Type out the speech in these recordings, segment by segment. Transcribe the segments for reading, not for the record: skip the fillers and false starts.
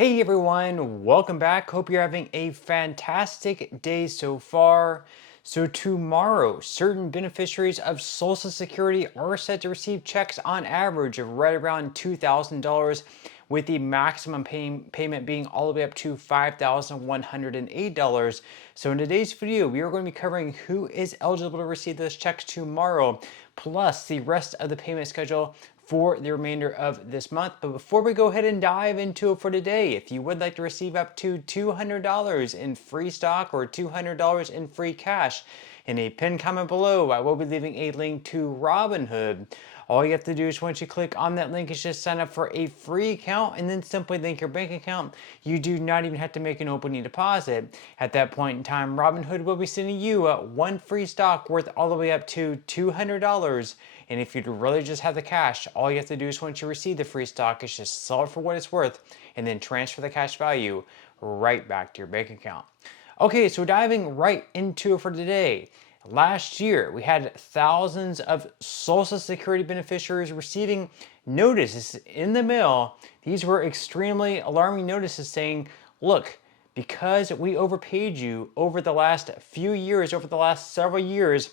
Hey everyone, welcome back. Hope you're having a fantastic day so far. So tomorrow, certain beneficiaries of Social Security are set to receive checks on average of right around $2,000, with the maximum payment being all the way up to $5,108. So in today's video, we are going to be covering who is eligible to receive those checks tomorrow, plus the rest of the payment schedule for the remainder of this month. But before we go ahead and dive into it for today, if you would like to receive up to $200 in free stock or $200 in free cash, in a pinned comment below, I will be leaving a link to Robinhood. All you have to do is once you click on that link is just sign up for a free account and then simply link your bank account. You do not even have to make an opening deposit. At that point in time, Robinhood will be sending you one free stock worth all the way up to $200. And if you'd really just have the cash, all you have to do is once you receive the free stock is just sell it for what it's worth and then transfer the cash value right back to your bank account. Okay, so diving right into it for today. Last year, we had thousands of Social Security beneficiaries receiving notices in the mail. These were extremely alarming notices saying, look, because we overpaid you over the last few years, over the last several years,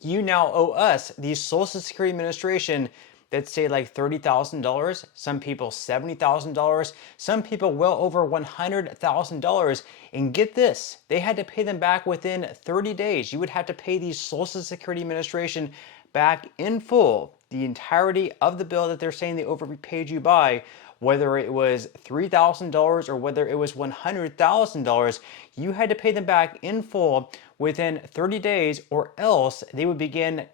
you now owe us, the Social Security Administration, that say like $30,000, some people $70,000, some people well over $100,000. And get this, they had to pay them back within 30 days. You would have to pay the Social Security Administration back in full, the entirety of the bill that they're saying they overpaid you by, whether it was $3,000 or whether it was $100,000, you had to pay them back in full within 30 days, or else they would begin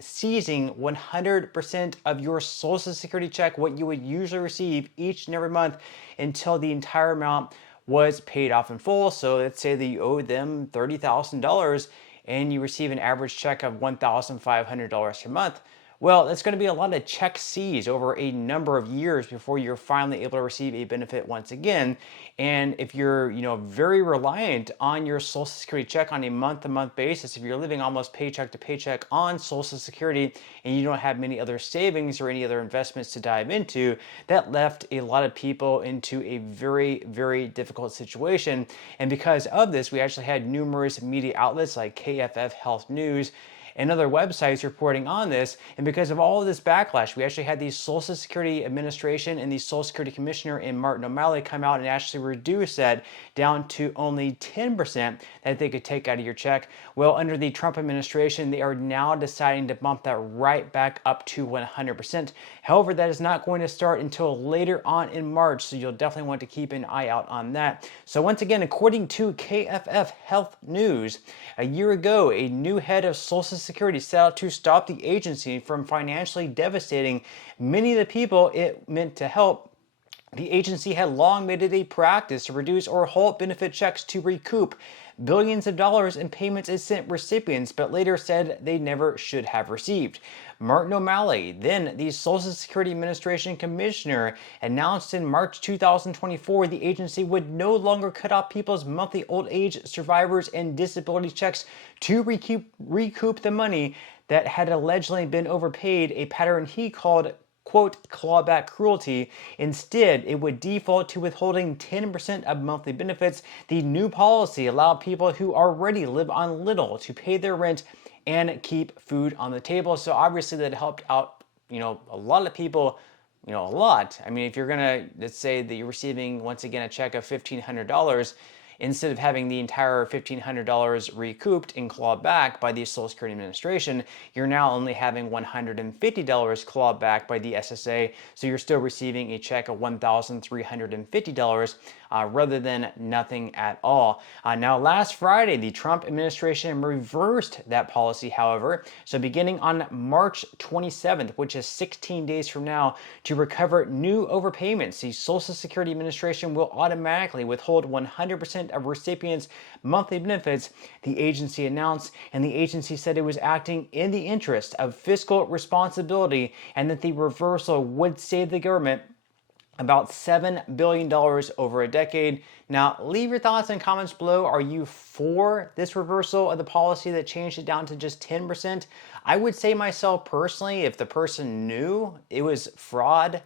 seizing 100% of your Social Security check, what you would usually receive each and every month, until the entire amount was paid off in full. So let's say that you owe them $30,000 and you receive an average check of $1,500 per month. Well, that's going to be a lot of checks seized over a number of years before you're finally able to receive a benefit once again. And if you're, very reliant on your Social Security check on a month-to-month basis, if you're living almost paycheck to paycheck on Social Security and you don't have many other savings or any other investments to dive into, that left a lot of people into a very, very difficult situation. And because of this, we actually had numerous media outlets like KFF Health News and other websites reporting on this. And because of all of this backlash, we actually had the Social Security Administration and the Social Security Commissioner in Martin O'Malley come out and actually reduce that down to only 10% that they could take out of your check. Well, under the Trump administration, they are now deciding to bump that right back up to 100%. However, that is not going to start until later on in March, so you'll definitely want to keep an eye out on that. So once again, according to KFF Health News, a year ago, a new head of Social Security set out to stop the agency from financially devastating many of the people it meant to help. The agency had long made it a practice to reduce or halt benefit checks to recoup billions of dollars in payments it sent recipients, but later said they never should have received. Martin O'Malley, then the Social Security Administration Commissioner, announced in March 2024 the agency would no longer cut off people's monthly old age, survivors, and disability checks to recoup the money that had allegedly been overpaid, a pattern he called, quote, clawback cruelty. Instead, it would default to withholding 10% of monthly benefits. The new policy allowed people who already live on little to pay their rent and keep food on the table. So obviously that helped out, a lot of people, a lot. I mean, if you're gonna, let's say that you're receiving, once again, a check of $1,500, instead of having the entire $1,500 recouped and clawed back by the Social Security Administration, you're now only having $150 clawed back by the SSA, so you're still receiving a check of $1,350 rather than nothing at all. Now, last Friday, the Trump administration reversed that policy, however, so beginning on March 27th, which is 16 days from now, to recover new overpayments, the Social Security Administration will automatically withhold 100% of recipients' monthly benefits, the agency announced, and the agency said it was acting in the interest of fiscal responsibility and that the reversal would save the government about $7 billion over a decade. Now, leave your thoughts and comments below. Are you for this reversal of the policy that changed it down to just 10%? I would say myself personally, if the person knew it was fraud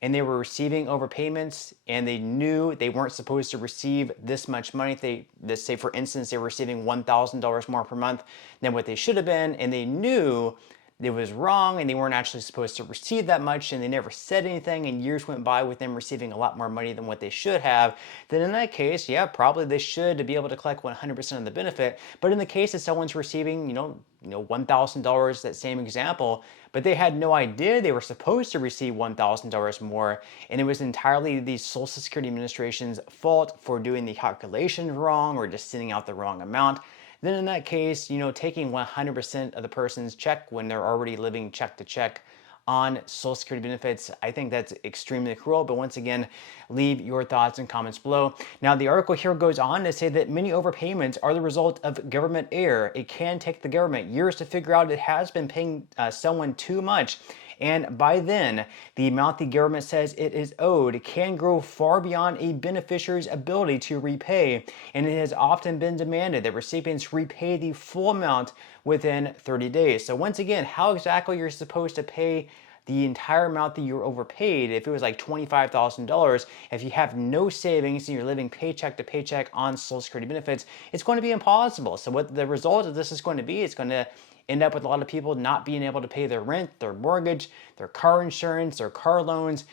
and they were receiving overpayments, and they knew they weren't supposed to receive this much money. Let's say, for instance, they were receiving $1,000 more per month than what they should have been, and they knew it was wrong and they weren't actually supposed to receive that much, and they never said anything, and years went by with them receiving a lot more money than what they should have, then in that case, yeah, probably they should be able to collect 100% of the benefit. But in the case that someone's receiving, $1,000, that same example, but they had no idea they were supposed to receive $1,000 more, and it was entirely the Social Security Administration's fault for doing the calculations wrong or just sending out the wrong amount, then in that case, taking 100% of the person's check when they're already living check to check on Social Security benefits, I think that's extremely cruel. But once again, leave your thoughts and comments below. Now, the article here goes on to say that many overpayments are the result of government error. It can take the government years to figure out it has been paying someone too much. And by then, the amount the government says it is owed can grow far beyond a beneficiary's ability to repay. And it has often been demanded that recipients repay the full amount within 30 days. So once again, how exactly you're supposed to pay the entire amount that you're overpaid, if it was like $25,000, if you have no savings and you're living paycheck to paycheck on Social Security benefits, it's going to be impossible. So what the result of this is going to be, it's going to end up with a lot of people not being able to pay their rent, their mortgage, their car insurance, their car loans,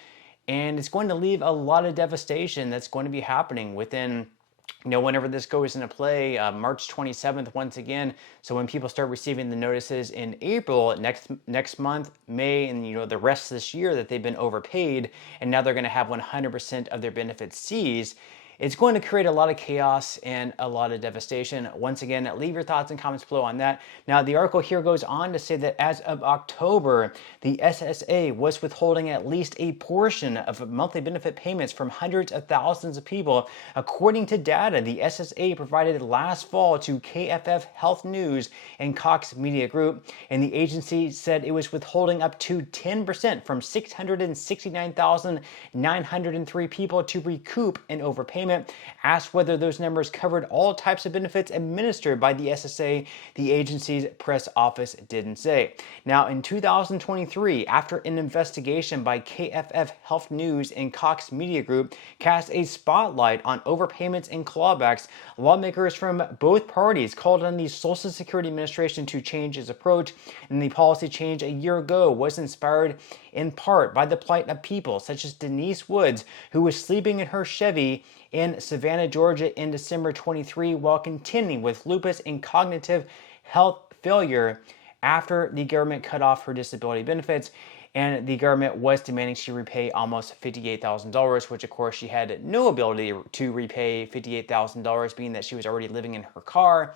and it's going to leave a lot of devastation that's going to be happening within whenever this goes into play, March 27th, once again. So when people start receiving the notices in April, next month, May, and the rest of this year that they've been overpaid, and now they're going to have 100% of their benefits seized, it's going to create a lot of chaos and a lot of devastation. Once again, leave your thoughts and comments below on that. Now, the article here goes on to say that as of October, the SSA was withholding at least a portion of monthly benefit payments from hundreds of thousands of people, according to data the SSA provided last fall to KFF Health News and Cox Media Group. And the agency said it was withholding up to 10% from 669,903 people to recoup an overpayment. Asked whether those numbers covered all types of benefits administered by the SSA, the agency's press office didn't say. Now, in 2023, after an investigation by KFF Health News and Cox Media Group cast a spotlight on overpayments and clawbacks, lawmakers from both parties called on the Social Security Administration to change its approach, and the policy change a year ago was inspired in part by the plight of people such as Denise Woods, who was sleeping in her Chevy in Savannah, Georgia in December 23 while contending with lupus and cognitive health failure after the government cut off her disability benefits. And the government was demanding she repay almost $58,000, which of course she had no ability to repay $58,000, being that she was already living in her car,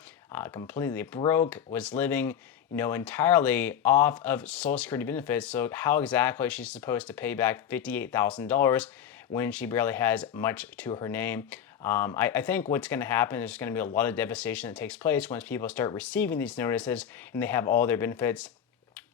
completely broke, was living entirely off of Social Security benefits. So how exactly is she supposed to pay back $58,000 when she barely has much to her name? I think what's going to happen is there's going to be a lot of devastation that takes place once people start receiving these notices and they have all their benefits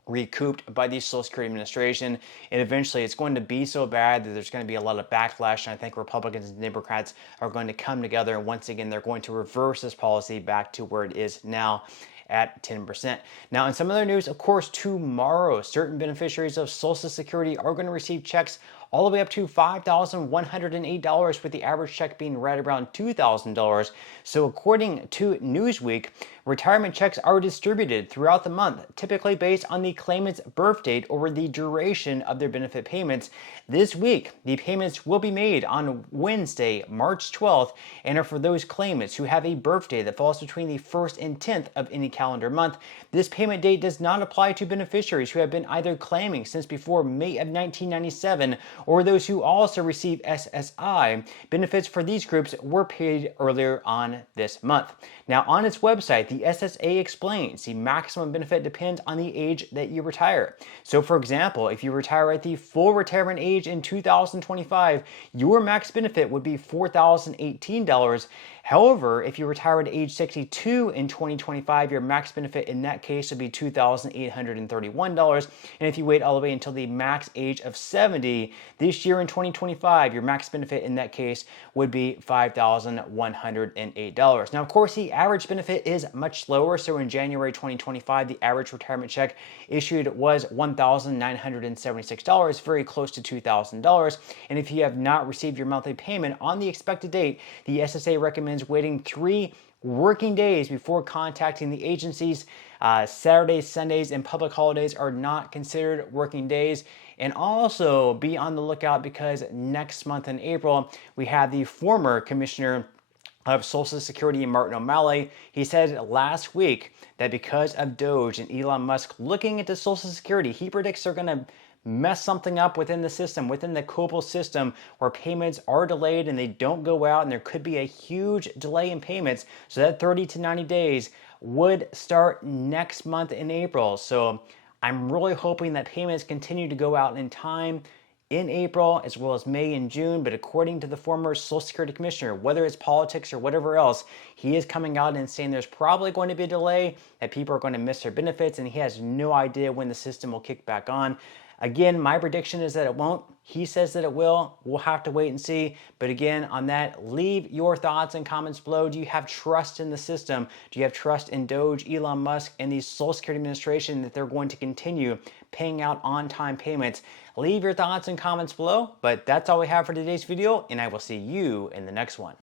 recouped by the Social Security Administration. And eventually it's going to be so bad that there's going to be a lot of backlash, and I think Republicans and Democrats are going to come together, and once again they're going to reverse this policy back to where it is now at 10%. Now, in some other news, of course, tomorrow, certain beneficiaries of Social Security are going to receive checks all the way up to $5,108, with the average check being right around $2,000. So according to Newsweek, retirement checks are distributed throughout the month, typically based on the claimant's birth date or the duration of their benefit payments. This week, the payments will be made on Wednesday, March 12th, and are for those claimants who have a birthday that falls between the 1st and 10th of any calendar month. This payment date does not apply to beneficiaries who have been either claiming since before May of 1997 or those who also receive SSI. Benefits for these groups were paid earlier on this month. Now, on its website, the SSA explains the maximum benefit depends on the age that you retire. So, for example, if you retire at the full retirement age in 2025, your max benefit would be $4,018. However, if you retire at age 62 in 2025, your max benefit in that case would be $2,831. And if you wait all the way until the max age of 70, This year in 2025, your max benefit in that case would be $5,108. Now, of course, the average benefit is much lower. So in January 2025, the average retirement check issued was $1,976, very close to $2,000. And if you have not received your monthly payment on the expected date, the SSA recommends waiting 3 working days before contacting the agencies. Saturdays, Sundays, and public holidays are not considered working days. And also be on the lookout because next month in April, we have the former commissioner of Social Security, Martin O'Malley. He said last week that because of Doge and Elon Musk looking into Social Security, he predicts they're going to mess something up within the system, within the COBOL system, where payments are delayed and they don't go out, and there could be a huge delay in payments. So that 30 to 90 days would start next month in April. So I'm really hoping that payments continue to go out in time in April, as well as May and June. But according to the former Social Security Commissioner, whether it's politics or whatever else, he is coming out and saying there's probably going to be a delay, that people are going to miss their benefits, and he has no idea when the system will kick back on. Again, my prediction is that it won't. He says that it will. We'll have to wait and see. But again, on that, leave your thoughts and comments below. Do you have trust in the system? Do you have trust in Doge, Elon Musk, and the Social Security Administration that they're going to continue paying out on-time payments? Leave your thoughts and comments below. But that's all we have for today's video, and I will see you in the next one.